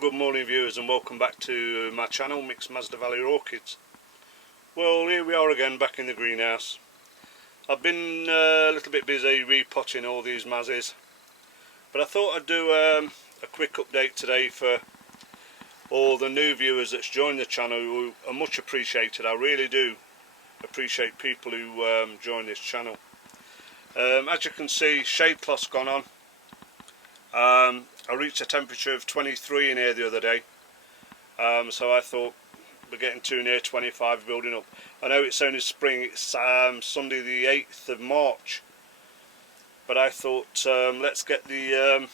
good morning viewers, and welcome back to my channel, Mixed Masdevallia Orchids. Well, here we are again back in the greenhouse. I've been a little bit busy repotting all these mazes, but I thought I'd do a quick update today for all the new viewers that's joined the channel, who are much appreciated. I really do appreciate people who join this channel. As you can see, shade cloth's gone on. I reached a temperature of 23 in here the other day, so I thought we're getting too near 25 building up. I know it's only spring, it's Sunday the 8th of March, but I thought let's get the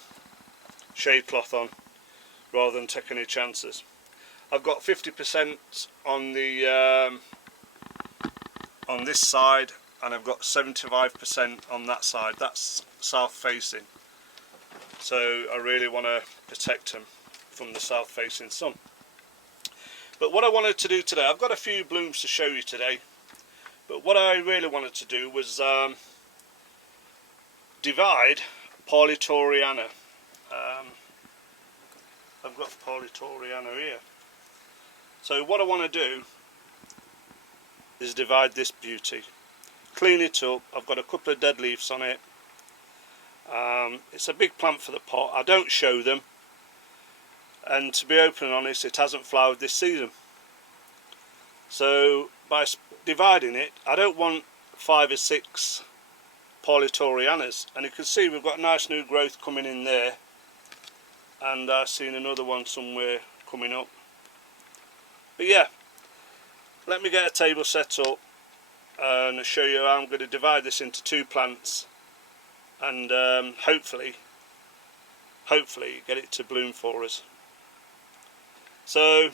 shade cloth on rather than take any chances. I've got 50% on the on this side, and I've got 75% on that side. That's south facing. So I really want to protect them from the south facing sun. But what I wanted to do today, I've got a few blooms to show you today, but what I really wanted to do was divide parlatoreana. I've got parlatoreana here. So what I want to do is divide this beauty, clean it up. I've got a couple of dead leaves on it. It's a big plant for the pot. I don't show them, and to be open and honest, it hasn't flowered this season. So by dividing it, I don't want 5 or 6 parlatoreanas, and you can see we've got nice new growth coming in there, and I've seen another one somewhere coming up. But yeah, let me get a table set up and show you how I'm going to divide this into 2 plants, and hopefully get it to bloom for us. So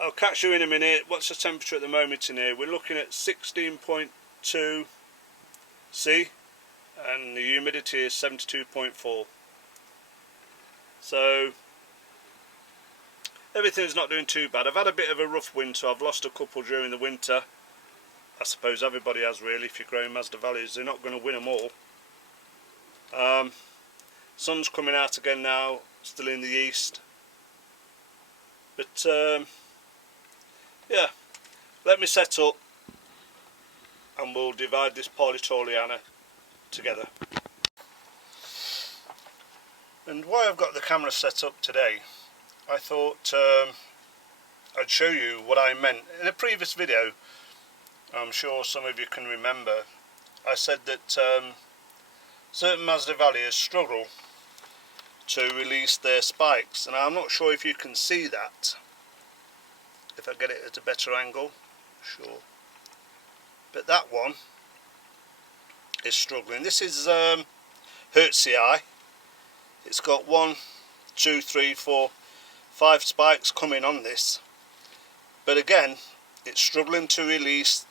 I'll catch you in a minute. What's the temperature at the moment in here? We're looking at 16.2 C, and the humidity is 72.4. So everything's not doing too bad. I've had a bit of a rough winter. I've lost a couple during the winter. I suppose everybody has, really. If you're growing Masdevallias, they're not going to win them all. Sun's coming out again now, still in the east. But yeah, let me set up and we'll divide this parlatoreana together. And why I've got the camera set up today, I thought I'd show you what I meant. In a previous video, I'm sure some of you can remember, I said that certain Masdevallias struggle to release their spikes, and I'm not sure if you can see that, if I get it at a better angle, sure, but that one is struggling. This is Hertzii. It's got 1, 2, 3, 4, 5 spikes coming on this, but again it's struggling to release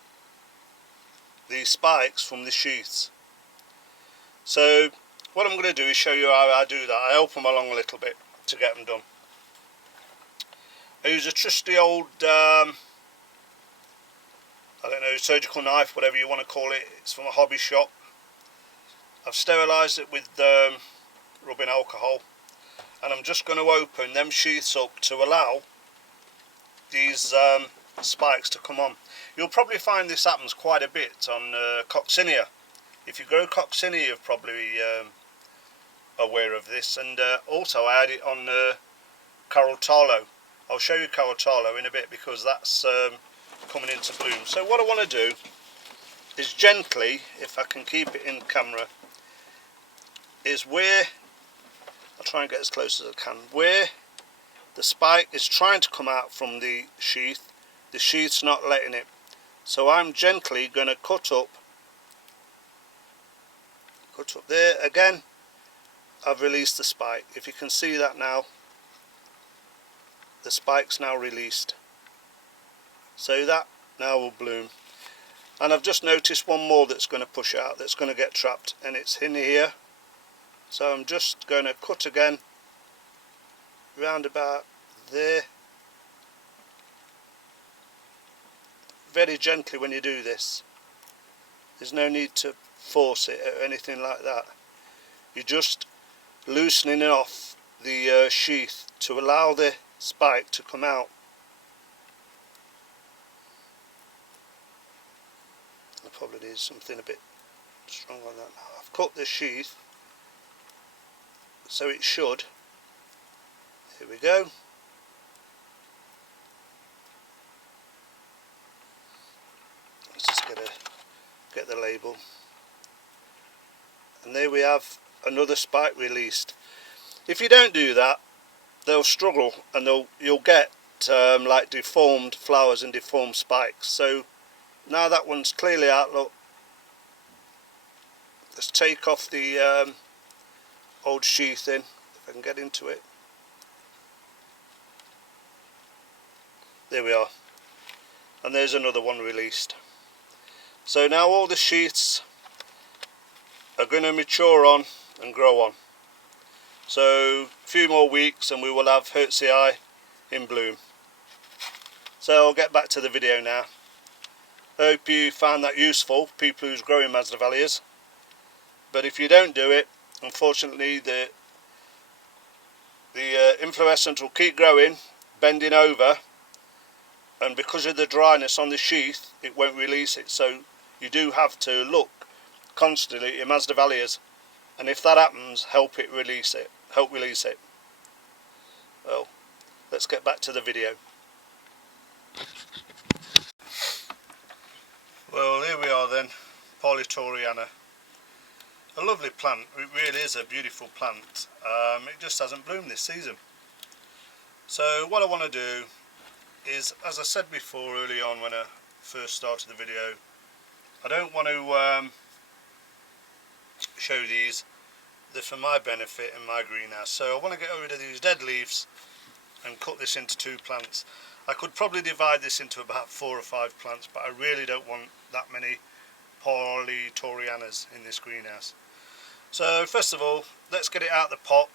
these spikes from the sheaths. So what I'm going to do is show you how I do that. I help them along a little bit to get them done. I use a trusty old, I don't know, surgical knife, whatever you want to call it. It's from a hobby shop. I've sterilised it with rubbing alcohol, and I'm just going to open them sheaths up to allow these spikes to come on. You'll probably find this happens quite a bit on coccinia. If you grow coccinia, you're probably aware of this, and also I had it on carotalo. I'll show you carotalo in a bit because that's coming into bloom. So what I want to do is gently, if I can keep it in camera, is where, I'll try and get as close as I can, where the spike is trying to come out from the sheath's not letting it. So I'm gently going to cut up there. Again, I've released the spike. If you can see that now, the spike's now released. So that now will bloom. And I've just noticed one more that's going to push out, that's going to get trapped, and it's in here. So I'm just going to cut again, round about there. Very gently when you do this. There's no need to force it or anything like that. You're just loosening off the sheath to allow the spike to come out. I probably need something a bit strong on that now. I've cut the sheath so it should. Here we go. Let's just get the label. And there we have another spike released. If you don't do that, they'll struggle and you'll get like deformed flowers and deformed spikes. So now that one's clearly out, look. Let's take off the old sheath in, if I can get into it. There we are. And there's another one released. So now all the sheaths are going to mature on and grow on. So a few more weeks and we will have Hertzii in bloom. So I'll get back to the video now. I hope you found that useful, people who's growing Masdevallias. But if you don't do it, unfortunately the inflorescence will keep growing, bending over, and because of the dryness on the sheath it won't release it. So you do have to look constantly in Masdevallias, and if that happens, help release it. Well, let's get back to the video. Well, here we are then, parlatoreana. A lovely plant, it really is a beautiful plant. It just hasn't bloomed this season. So what I want to do is, as I said before early on when I first started the video, I don't want to show these. They're for my benefit in my greenhouse. So I want to get rid of these dead leaves and cut this into 2 plants. I could probably divide this into about 4 or 5 plants, but I really don't want that many parlatoreanas in this greenhouse. So first of all, let's get it out of the pot.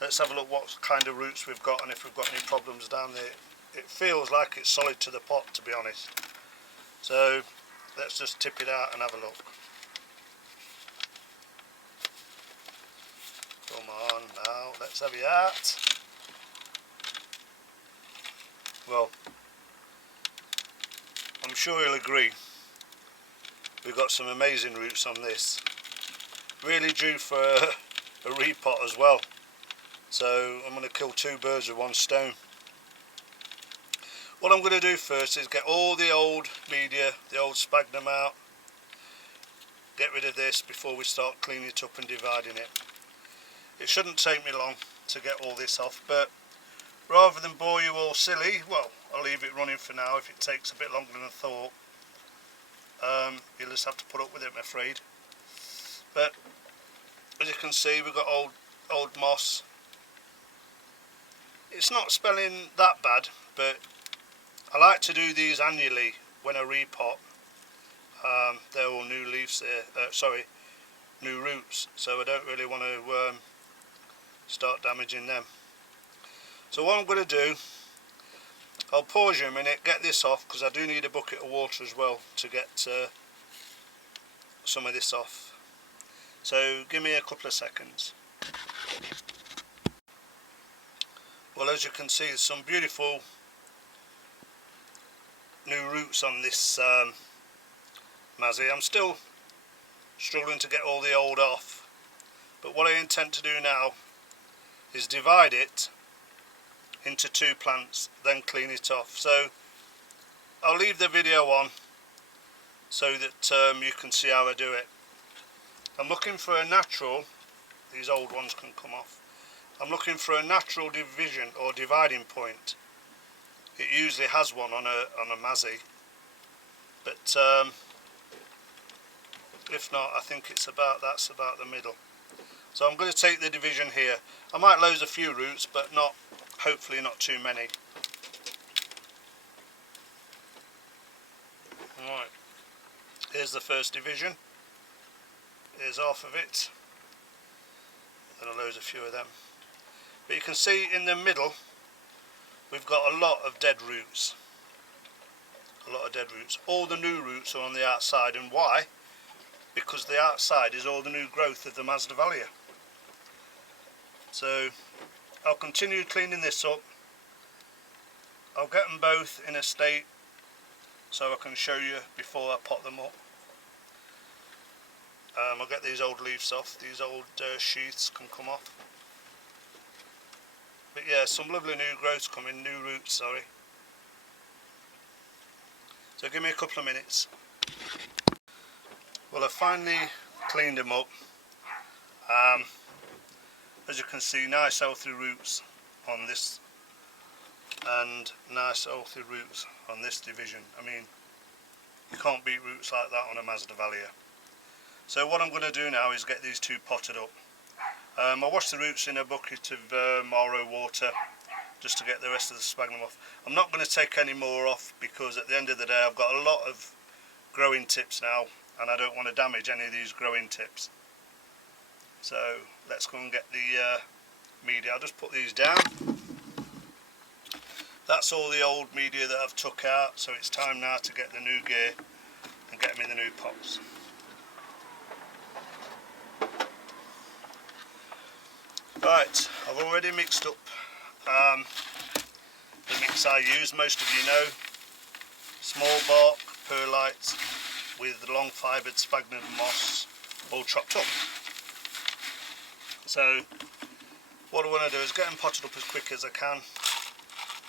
Let's have a look what kind of roots we've got and if we've got any problems down there. It feels like it's solid to the pot, to be honest. So let's just tip it out and have a look. Come on now, let's have it out. Well, I'm sure you'll agree, we've got some amazing roots on this. Really due for a repot as well. So I'm going to kill 2 birds with 1 stone. What I'm going to do first is get all the old media, the old sphagnum out. Get rid of this before we start cleaning it up and dividing it. It shouldn't take me long to get all this off, but rather than bore you all silly, well, I'll leave it running for now. If it takes a bit longer than I thought, you'll just have to put up with it, I'm afraid. But as you can see, we've got old moss. It's not spelling that bad, but I like to do these annually when I repot. They're all new leaves there, new roots, so I don't really want to start damaging them. So what I'm going to do, I'll pause you a minute, get this off, because I do need a bucket of water as well to get some of this off. So give me a couple of seconds. Well, as you can see, there's some beautiful new roots on this Mazzy. I'm still struggling to get all the old off, but what I intend to do now is divide it into 2 plants, then clean it off. So I'll leave the video on so that you can see how I do it. I'm looking for a natural, these old ones can come off, I'm looking for a natural division or dividing point. It usually has one on a Mazzy, but if not, I think that's about the middle. So I'm going to take the division here. I might lose a few roots, but hopefully not too many. Right, here's the first division. Here's half of it, and I'll lose a few of them. But you can see in the middle we've got a lot of dead roots. All the new roots are on the outside, and why? Because the outside is all the new growth of the Masdevallia. So I'll continue cleaning this up. I'll get them both in a state so I can show you before I pot them up. I'll get these old leaves off, these old sheaths can come off. But yeah, some lovely new growths coming, new roots, sorry. So give me a couple of minutes. Well, I've finally cleaned them up. As you can see, nice healthy roots on this, and nice healthy roots on this division. I mean, you can't beat roots like that on a Masdevallia. So what I'm going to do now is get these two potted up. I wash the roots in a bucket of RO water just to get the rest of the sphagnum off. I'm not going to take any more off because at the end of the day I've got a lot of growing tips now and I don't want to damage any of these growing tips. So let's go and get the media. I'll just put these down. That's all the old media that I've took out, so it's time now to get the new gear and get them in the new pots. Right, I've already mixed up the mix I use, most of you know. Small bark perlite with long fibred sphagnum moss all chopped up. So what I want to do is get them potted up as quick as I can.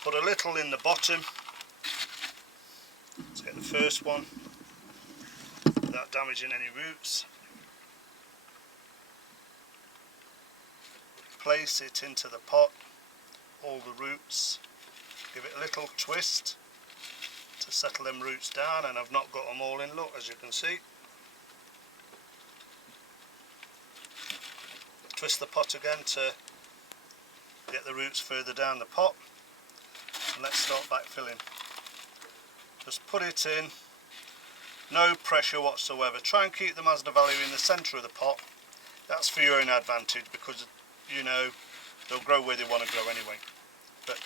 Put a little in the bottom. Let's get the first one without damaging any roots. Place it into the pot, all the roots. Give it a little twist to settle them roots down, and I've not got them all in, look, as you can see. Twist the pot again to get the roots further down the pot, and let's start backfilling. Just put it in, no pressure whatsoever. Try and keep the Masdevallia in the centre of the pot. That's for your own advantage because, you know, they'll grow where they want to grow anyway. But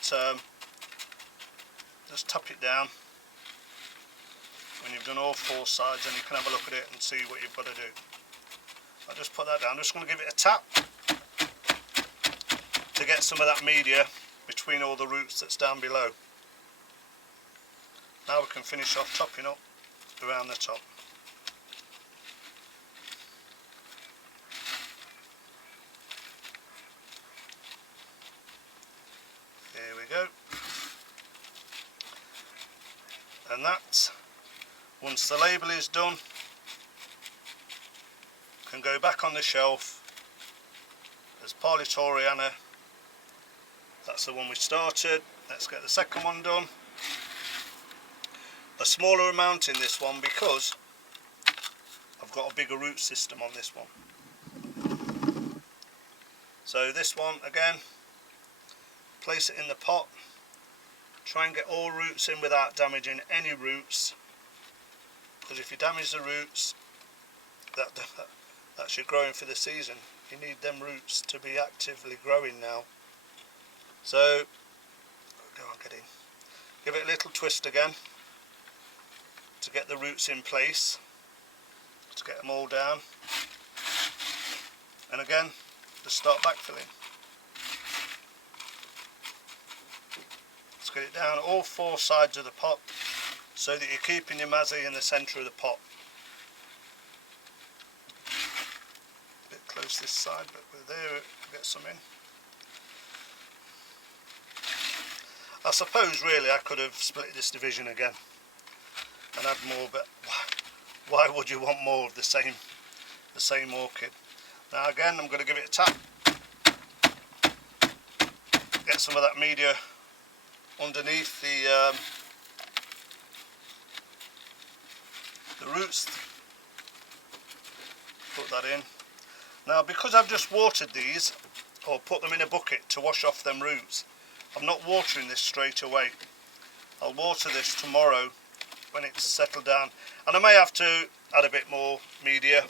just tap it down when you've done all four sides, and you can have a look at it and see what you've got to do. I'll just put that down. I'm just going to give it a tap to get some of that media between all the roots that's down below. Now we can finish off topping up around the top. Here we go. And that, once the label is done, can go back on the shelf as parlatoreana. That's the one we started. Let's get the second one done. A smaller amount in this one because I've got a bigger root system on this one. So this one again, place it in the pot. Try and get all roots in without damaging any roots, because if you damage the roots, that's your growing for the season. You need them roots to be actively growing now. So go on, get in. Give it a little twist again to get the roots in place, to get them all down, and again just start backfilling. Let's get it down all four sides of the pot so that you're keeping your mazzy in the centre of the pot. A bit close this side, but with there get some in. I suppose really I could have split this division again and add more, but why would you want more of the same orchid? Now again I'm going to give it a tap, get some of that media underneath the roots, put that in. Now because I've just watered these, or put them in a bucket to wash off them roots, I'm not watering this straight away. I'll water this tomorrow when it's settled down, and I may have to add a bit more media,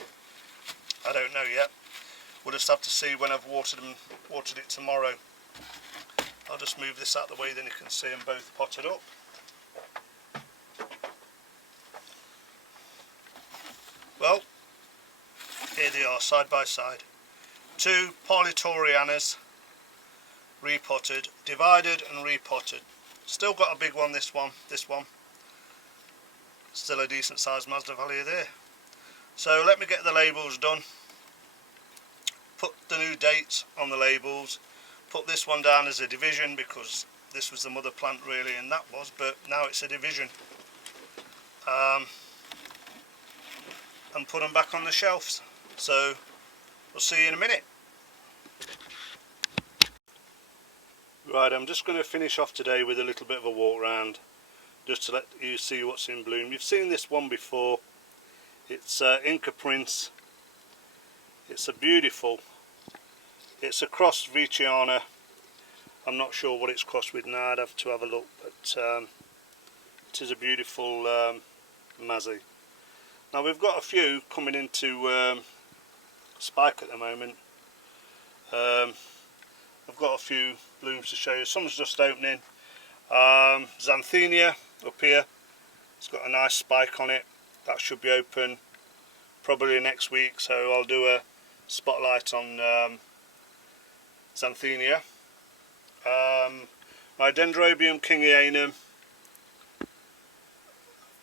I don't know yet. We'll just have to see when I've watered it tomorrow. I'll just move this out of the way, then you can see them both potted up. Well, here they are side by side. Two parlatoreanas repotted, divided and repotted. Still got a big one, this one. Still a decent sized Masdevallia there. So let me get the labels done. Put the new dates on the labels. Put this one down as a division because this was the mother plant really, and that was, but now it's a division. And put them back on the shelves. So we'll see you in a minute. Right, I'm just going to finish off today with a little bit of a walk round, just to let you see what's in bloom. You've seen this one before. It's Inca Prince. It's a beautiful. It's a cross Veitchiana. I'm not sure what it's crossed with now. I'd have to have a look, but it is a beautiful Mazzy. Now we've got a few coming into spike at the moment. I've got a few blooms to show you. Some's just opening. Xanthenia up here. It's got a nice spike on it. That should be open probably next week, so I'll do a spotlight on Xanthenia. My Dendrobium kingianum,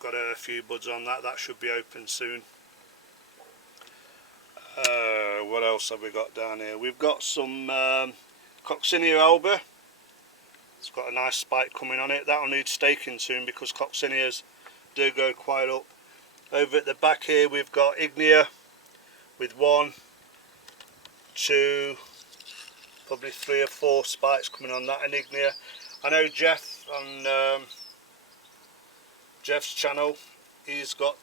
got a few buds on that. That should be open soon. What else have we got down here? We've got some Coccinia alba. It's got a nice spike coming on it. That'll need staking soon because Coccinias do go quite up. Over at the back here we've got Ignea with 1, 2, probably 3 or 4 spikes coming on that, and Ignea. I know Jeff on Jeff's channel, he's got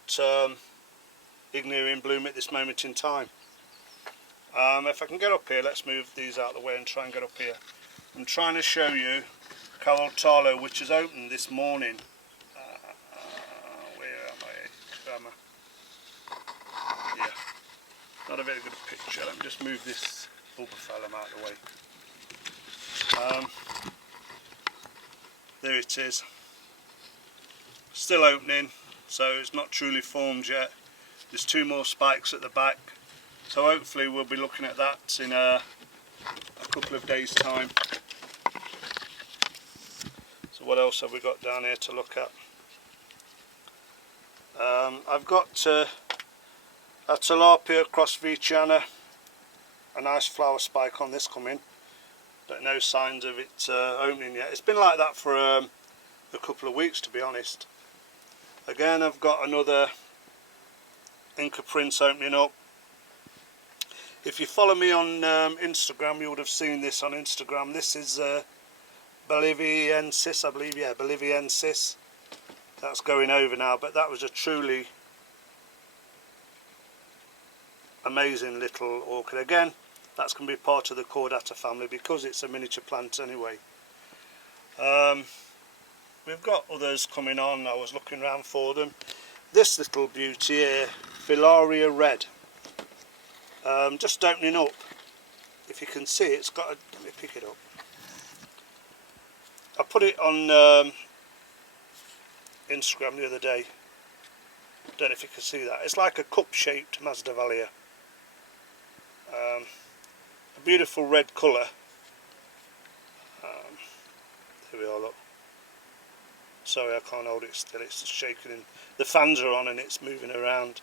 Ignea in bloom at this moment in time. If I can get up here, let's move these out of the way and try and get up here. I'm trying to show you Carol Tarlow, which is opened this morning. Where am I? Yeah, not a very good picture. Let me just move this bulbophyllum out of the way. There it is. Still opening, so it's not truly formed yet. There's 2 more spikes at the back, so hopefully we'll be looking at that in a couple of days time. So what else have we got down here to look at? I've got a Tilapia cross Veitchiana, a nice flower spike on this coming, but no signs of it opening yet. It's been like that for a couple of weeks, to be honest. Again, I've got another Inca Prince opening up. If you follow me on Instagram, you would have seen this on Instagram. This is Boliviensis, I believe, yeah, Boliviensis. That's going over now, but that was a truly amazing little orchid. Again, that's going to be part of the Cordata family because it's a miniature plant anyway. We've got others coming on. I was looking around for them. This little beauty here, Filaria Red, just opening up. If you can see, it's got a, let me pick it up. I put it on Instagram the other day. Don't know if you can see that. It's like a cup-shaped Masdevallia. A beautiful red colour. There we are, look. Sorry, I can't hold it still, it's just shaking. The fans are on and it's moving around.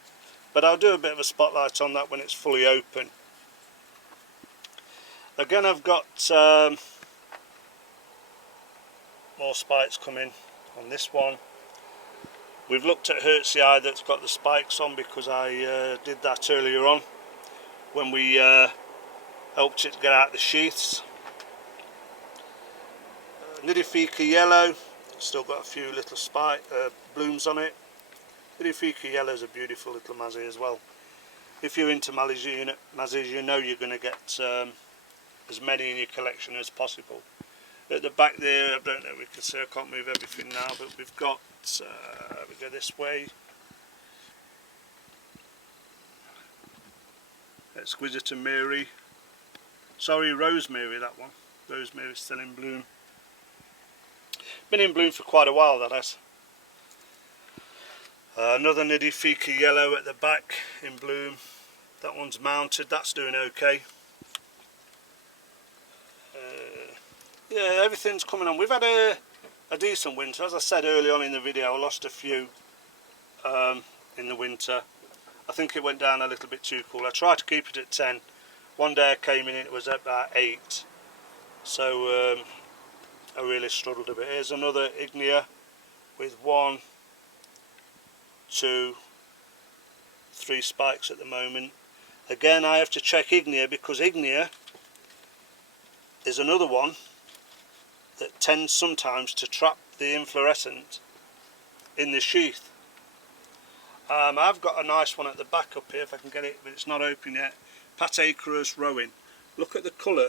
But I'll do a bit of a spotlight on that when it's fully open. Again, I've got more spikes coming on this one. We've looked at Hertzii that's got the spikes on because I did that earlier on when we helped it get out the sheaths. Nidifica Yellow, still got a few little blooms on it. Nidifica Yellow is a beautiful little Mazzy as well. If you're into Mazzies, you know you're going to get as many in your collection as possible. At the back there, I don't know if we can see, I can't move everything now, but we've got, we go this way. Exquisite Mary. Sorry, Rosemary, that one. Rosemary's still in bloom. Been in bloom for quite a while, that has. Another Nidifica Yellow at the back in bloom. That one's mounted, that's doing okay. yeah, everything's coming on. We've had a decent winter. As I said early on in the video, I lost a few in the winter. I think it went down a little bit too cool. I tried to keep it at 10. One day I came in, it was at about 8. So I really struggled a bit. Here's another Ignea with 1, 2, 3 spikes at the moment. Again, I have to check Ignea because Ignea is another one that tends sometimes to trap the inflorescent in the sheath. I've got a nice one at the back up here if I can get it, but it's not open yet. Parlatoreana rowing. Look at the colour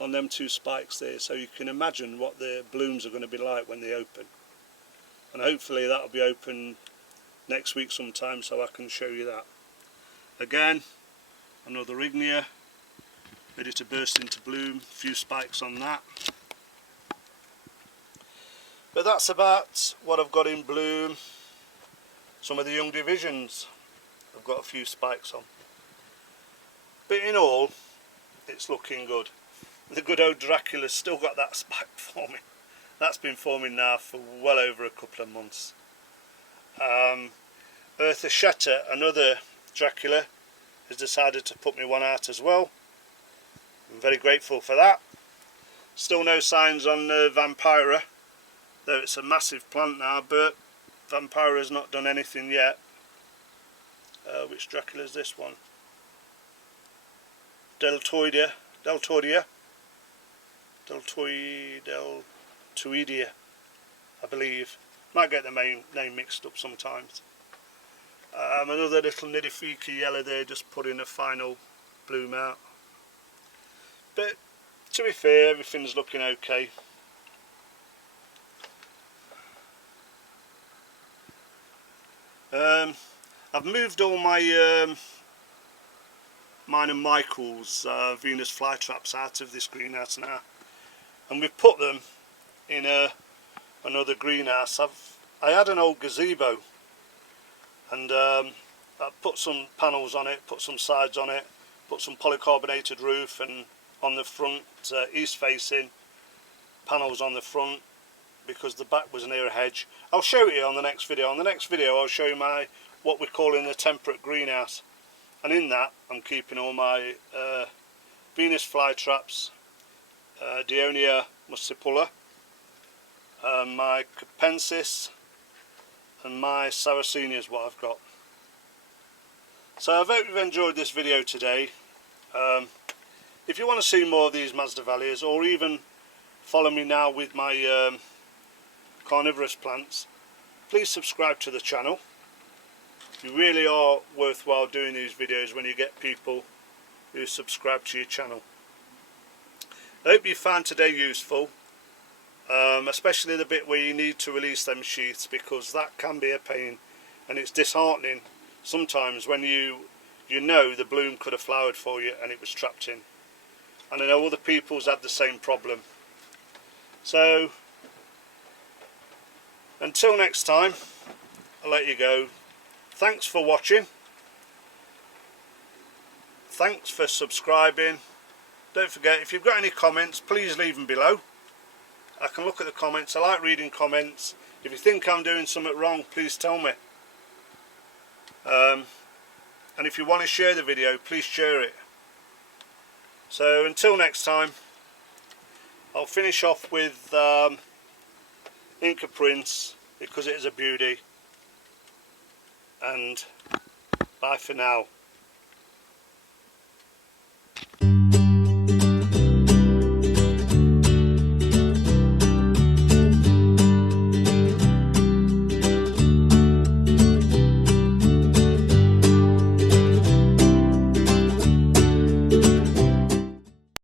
on them 2 spikes there, so you can imagine what the blooms are going to be like when they open. And hopefully that'll be open next week sometime so I can show you that. Again, another Ignea, ready to burst into bloom. A few spikes on that. But that's about what I've got in bloom. Some of the young divisions I've got a few spikes on. But in all, it's looking good. The good old Dracula's still got that spike forming. That's been forming now for well over a couple of months. Eartha Shatter, another Dracula, has decided to put me one out as well. I'm very grateful for that. Still no signs on Vampira, though it's a massive plant now, but Vampira's not done anything yet. Which Dracula is this one? Deltoidea, I believe. Might get the name mixed up sometimes. Another little Nidifica yellow there, just putting a final bloom out. But to be fair, everything's looking okay. I've moved all my mine and Michael's Venus flytraps out of this greenhouse now, and we've put them in another greenhouse. I had an old gazebo, and I put some panels on it, put some sides on it, put some polycarbonated roof, and on the front east facing panels on the front because the back was near a hedge. I'll show you on the next video. On the next video I'll show you what we're calling the temperate greenhouse, and in that I'm keeping all my Venus flytraps, Dionaea muscipula, my Capensis, and my Sarracenia is what I've got. So I hope you've enjoyed this video today. If you want to see more of these Masdevallias, or even follow me now with my carnivorous plants, please subscribe to the channel. You really are worthwhile doing these videos when you get people who subscribe to your channel. I hope you found today useful, especially the bit where you need to release them sheaths, because that can be a pain, and it's disheartening sometimes when you know the bloom could have flowered for you and it was trapped in. And I know other people's had the same problem. So until next time, I'll let you go. Thanks for watching. Thanks for subscribing. Don't forget, if you've got any comments, please leave them below. I can look at the comments. I like reading comments. If you think I'm doing something wrong, please tell me. And if you want to share the video, please share it. So until next time, I'll finish off with Inca Prince because it is a beauty. And bye for now.